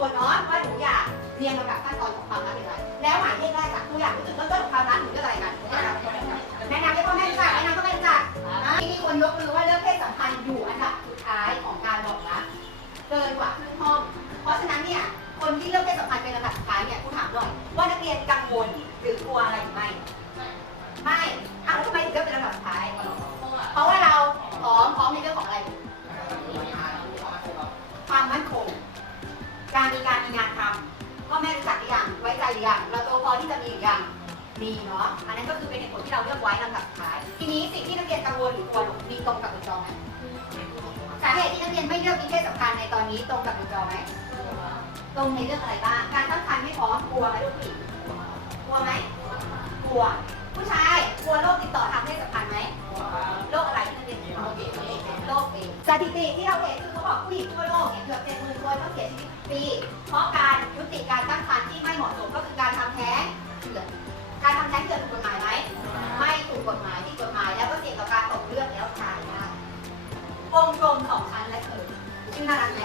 คนเนาะว่าหนูอยากเรียงลำดับขั้นตอนของความรักเป็นไรแล้วหมายเลขแรกจากตัวอย่างจุดเริ่มต้นของความรักหนูเลือกอะไรกันแนะนำให้พ่อแม่รู้จักแนะนำพ่อแม่รู้จักอ่มีคนยกมือว่าเลือกเพศสัมพันธ์อยู่อันดับสุดท้ายของการบอกรักเกินกว่าครึ่งห้อง เพราะฉะนั้นเนี่ยคนที่เลือกเพศสัมพันธ์เป็นอันดับสุดท้ายเนี่ยคุณถามหน่อยว่านักเรียนกังวลหรือกลัวอะไรหรือไม่ไม่อ้าวแล้วทำไมถึงเลือกเป็นอันดับสุดท้าย นี้ตรงกับคุณจอไหมตรงในเรื่องอะไรบ้าง การตั้งครรภ์ไม่พร้อมกลัวไหมลูกผู้หญิงกลัวไหมกลัว ผู้ชายกลัวโรคติดต่อทางเพศสัมพันธ์ไหมโรคอะไรที่นักเรียนกลัวโรคเอดส์สถิติที่เราเห็นคือเขาบอกผู้หญิงทั่วโลกเนี่ยเกือบเจ็ดหมื่นคนต้องเสียชีวิตปี เพราะการยุติการตั้งครรภ์ที่ไม่เหมาะสมก็คือการทำแท้งเถื่อนการทำแท้งเถื่อนถูกกฎหมายไหมไม่ถูกกฎหมายที่กฎหมายแล้วก็เสี่ยงต่อการตกเลือดแล้วตายได้วงกลมสองชั้นและเขินชื่อน่ารักไหม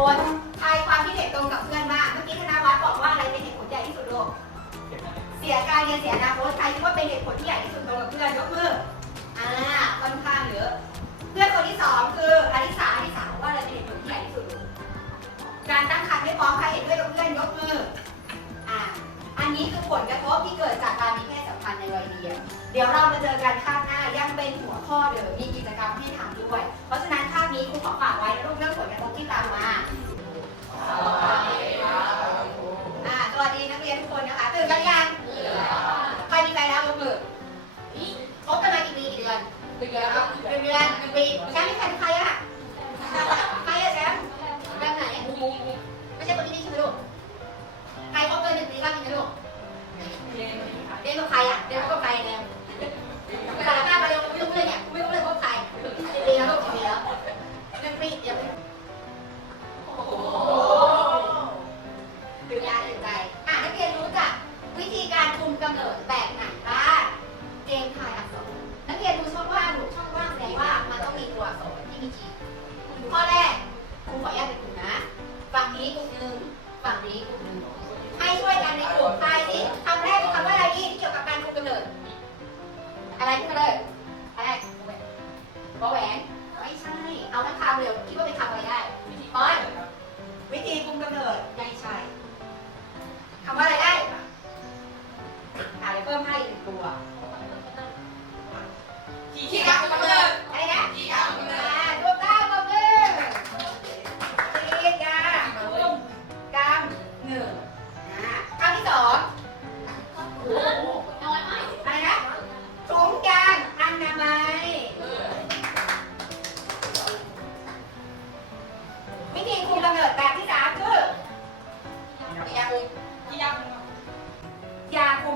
คนทายความคิดเห็นตรงกับเพื่อนมากเมื่อกี้ธนวัฒน์บอกว่าอะไรเป็นเหตุผลใหญ่ที่สุดโลกเสียการเรียนเสียอนาคตใครคิดว่าเป็นเหตุผลที่ใหญ่ที่สุดตรงกับเพื่อนยกมืออ่าค่อนข้างเยอะเพื่อนคนที่สองคืออลิสาอลิสาบอกว่าอะไรเป็นเหตุผลที่ใหญ่ที่สุด การตั้งครรภ์ไม่พร้อมใครเห็นด้วยกับเพื่อนยกมืออ่าอันนี้คือผลกระทบที่เกิดจากการมีเพศสัมพันธ์ในวัยเรียนเดี๋ยวเรามาเจอกันคาบหน้ายังเป็นหัวข้อเดิม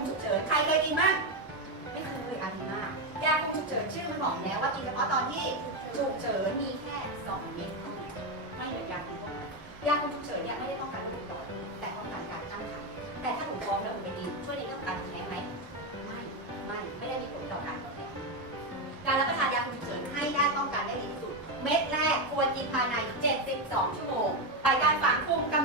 มฉุกเฉินใครเคยกินบ้างไม่เคยอันนี้มากยาคุมฉุกเฉินชื่อมันบอกแล้วว่ากินเฉพาะตอนที่ฉุกเฉินมีแค่สองเม็ดเท่านั้นไม่เหมือนยาคุมป้องกันยาคุมฉุกเฉินเนี่ยไม่ได้ป้องกันโรคติดต่อแต่ป้องกันการตั้งครรภ์แต่ถ้าหนูท้องแล้วหนูไปกินช่วยในเรื่องการแท้งไหมไม่ไม่ไม่ได้มีผลต่อการแท้งการรับประทานยาคุมฉุกเฉินให้ได้ป้องกันได้ดีที่สุด เม็ดแรกควรกินภายใน 72 ชั่วโมงไปการฝังคุมกำ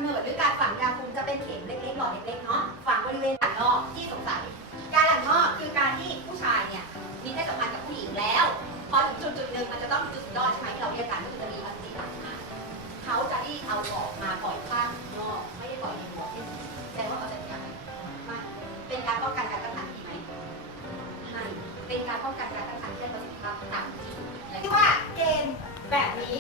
แบบนี้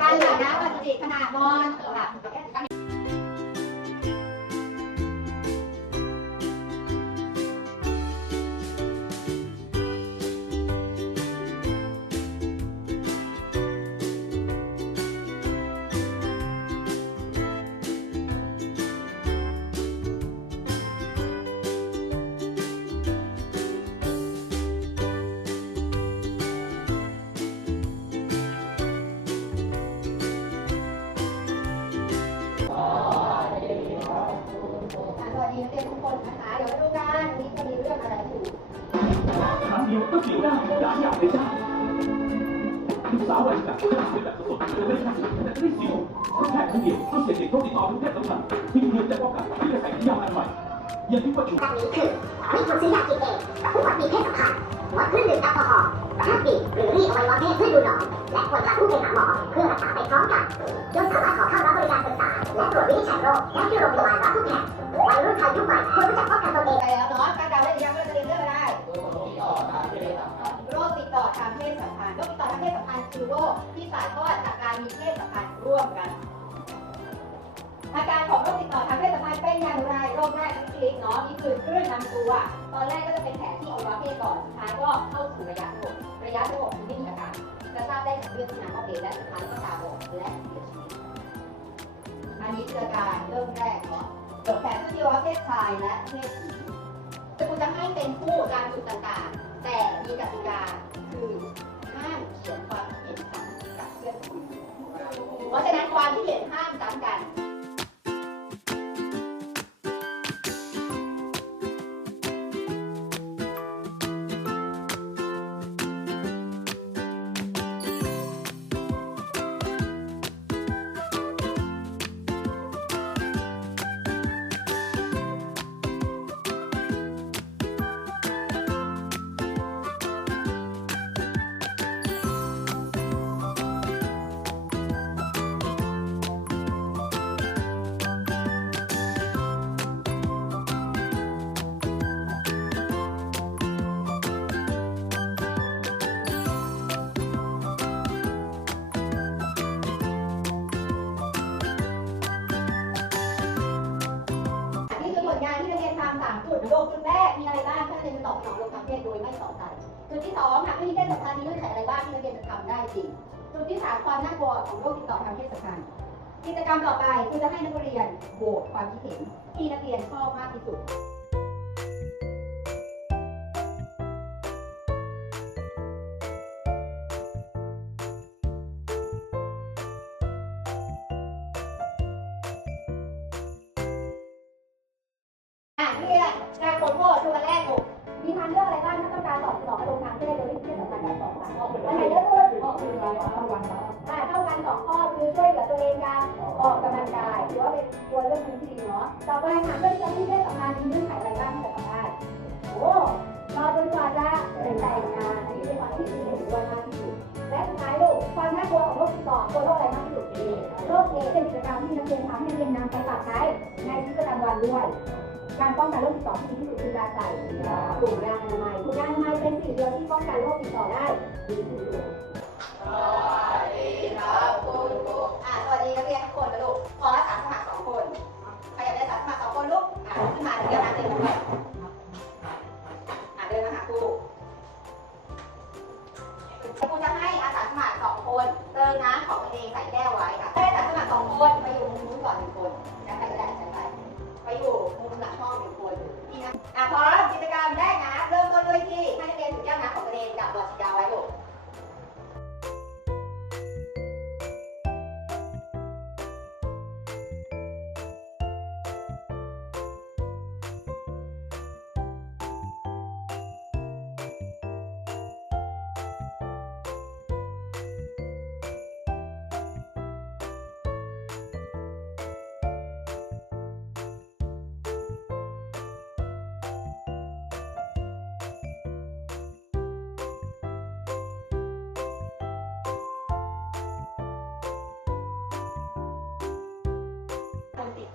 การหลั่งน้ำอสุจิขนาดมอนหลั เดียวก็เสียเด็กต้องติดต่อทุกเพศสัมพันธ์วิธีเดียวจะป้องกันที่จะใส่ที่ยาอันใหม่อย่าคิดว่าถูกดังนี้คือไม่ควรซื้อยากินเองผู้ป่วยมีเพศสัมพันธ์งดเครื่องดื่มแอลกอฮอล์แพทย์บีบหรือรีดอวัยวะเพศเพื่อดูหนองและควรพาผู้ไปหาหมอเพื่อรักษาไปพร้อมกันโดยสามารถขอเข้ารับบริการปรึกษาและตรวจวินิจฉัยโรคได้ที่โรงพยาบาลรัฐทุกแห่งวัยรุ่นไทยยุคใหม่ควรรู้จักป้องกันตนเองไปแล้วเนาะการเดาได้หรือยังว่าเราจะเรียนเรื่องอะไรโรคติดต่อทางเพศสัมพันธ์โรคติดต่อทางเพศสัมพันธ์คือโรคที่สายทอดจากการมีเพศสัมพันธ์ร่วมกัน อาการของโรคติดต่อทางเพศสัมพันธ์เป็นอย่างไรโรคแรกที่คลิกเนาะนี่คือคลื่นลำตัว ตอนแรกก็จะเป็นแผลที่อวัยวะเพศก่อนสุดท้ายก็เข้าสู่ระยะที่หกระยะที่หกคือไม่มีอาการจะทราบได้จากเลือดที่น้ำออกเองและสุดท้ายก็ตาบอดและเสียชีวิตอันนี้คืออาการเริ่มแรกเนาะเกิดแผลที่อวัยวะเพศชายและเพศหญิงจะคุณจะให้เป็นผู้ตามจุดต่าง โรคจุดแรกมีอะไรบ้างถ้านักเรียนจะตอบสนองลงทางเพศโดยไม่สงสัยจุดที่สองหากไม่มีเพศสัมพันธ์มีเงื่อนไขอะไรบ้างที่นักเรียนจะทำได้จริงจุดที่สามความน่ากลัวของโรคติดต่อทางเพศสัมพันธ์กิจกรรมต่อไปคือจะให้นักเรียนโหวตความคิดเห็นที่นักเรียนชอบมากที่สุด อะนักเรียนการผลโคือวันแรกหกมีทางเลือกอะไรบ้างถ้าต้องการตอบสนองอารมณ์ทางเพศโดยไม่มีเพศสัมพันธ์การตอบสนองอันไหนเลือกเลือกออกคือเท่ากันอ่าเท่ากันสองข้อคือช่วยเหลือตัวเองการออกกำลังกายถือว่าเป็นตัวเลือกหนึ่งที่ดีเนาะต่อไปค่ะเรื่องจะมีเพศสัมพันธ์มีเงื่อนไขอะไรบ้างที่จะทำได้โอ้รอจนกว่าจะแต่งงานอันนี้เป็นความที่ดีเห็นด้วยมากที่สุดและสุดท้ายลูกความน่ากลัวของโรคติดต่อกลัวโรคอะไรมากที่สุดโรคเอดเป็นกิจกรรมที่นักเรียนทำให้เรียนนำไปปรับใช้ในชีวิตประจำวันด้วย การป้องกันโรคติดต่อที่ดีที่สุดคือการใส่ถุงยางอนามัยถุงยางอนามัยเป็นสิ่งเดียวที่ป้องกันโรคติดต่อได้ดีที่สุดอ่าสวัสดีนักเรียนทุกคนนะลูกขอรักษาสมัครสองคนใครอยากเป็นอาสาสมัครสองคนลูกอ่าขึ้นมาเดี๋ยวนะเดินมาอ่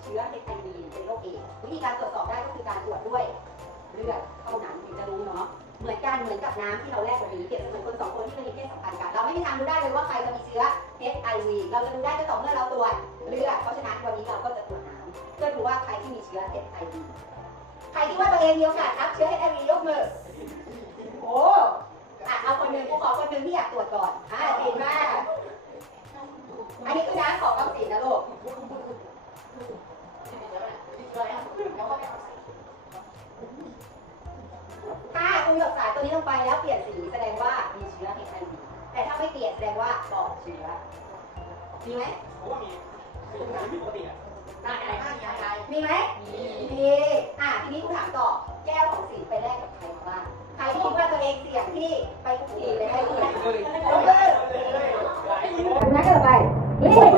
เชื้อ HIV เป็นโรคเอดวิธีการตรวจสอบได้ก็คือการตรวจด้วยเลือดเท่านั้นถึงจะรู้เนาะเหมือนกันเหมือนกับน้ำที่เราแลกวันนี้เปรียบเสมือนคนสองคนที่มีเพศสัมพันธ์กันเราไม่มีทางรู้ได้เลยว่าใครจะมีเชื้อ HIV เราจะรู้ได้ก็ต่อเมื่อเราตรวจเลือดเพราะฉะนั้นวันนี้เราก็จะตรวจน้ำเพื่อดูว่าใครที่มีเชื้อ HIV ใครที่ว่าตัวเองมีโอกาสรับเชื้อ HIV ยกมือโอ้อะเอาคนหนึ่งกูขอคนหนึ่งที่อยากตรวจก่อนอ่าดีมากอันนี้คือน้ำของวัคซีนนะลูก ถ้าคุณหยดสายตัวนี้ลงไปแล้วเปลี่ยนสีแสดงว่ามีเชื้อ HIV แต่ถ้าไม่เปลี่ยนแสดงว่าปลอดเชื้อมีไหมผมว่ามีคือการที่ปกติอะได้อะไรบ้างมีอะไรมีไหมมีอะทีนี้คุณถามต่อแก้วของสีไปแลกกับใครมาบ้างใครที่คิดว่าตัวเองเสี่ยงที่ไปคุกคีไปได้เลยยกมือนักเกิดไปนี่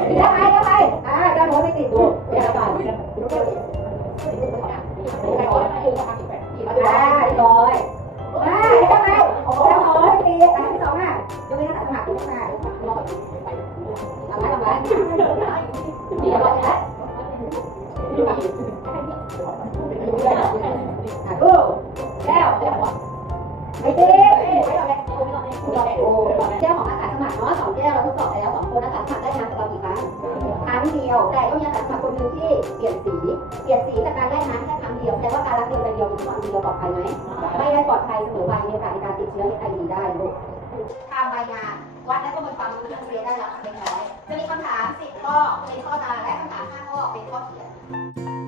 ปแล้วสองคนอาส เรากี่ครั้งครั้งเดียวแต่ก็มีอาสาสมัครคนหนึ่งที่เปลี่ยนสีจากการได้น้ำแค่ครั้งเดียวแปลว่าการรับเดียวแต่เดียวมีความดีเราปลอดภัยไหมไม่ได้ปลอดภัยเสมอไปมีโอกาสในการติดเชื้อในไอดีได้ลูกทางใบงานวัดและประเมินความรู้นักเรียนได้รับเป็น้อยจะมีคำถามสิบข้อเป็นข้อตาและคำถามห้าข้อเป็นข้อเขียน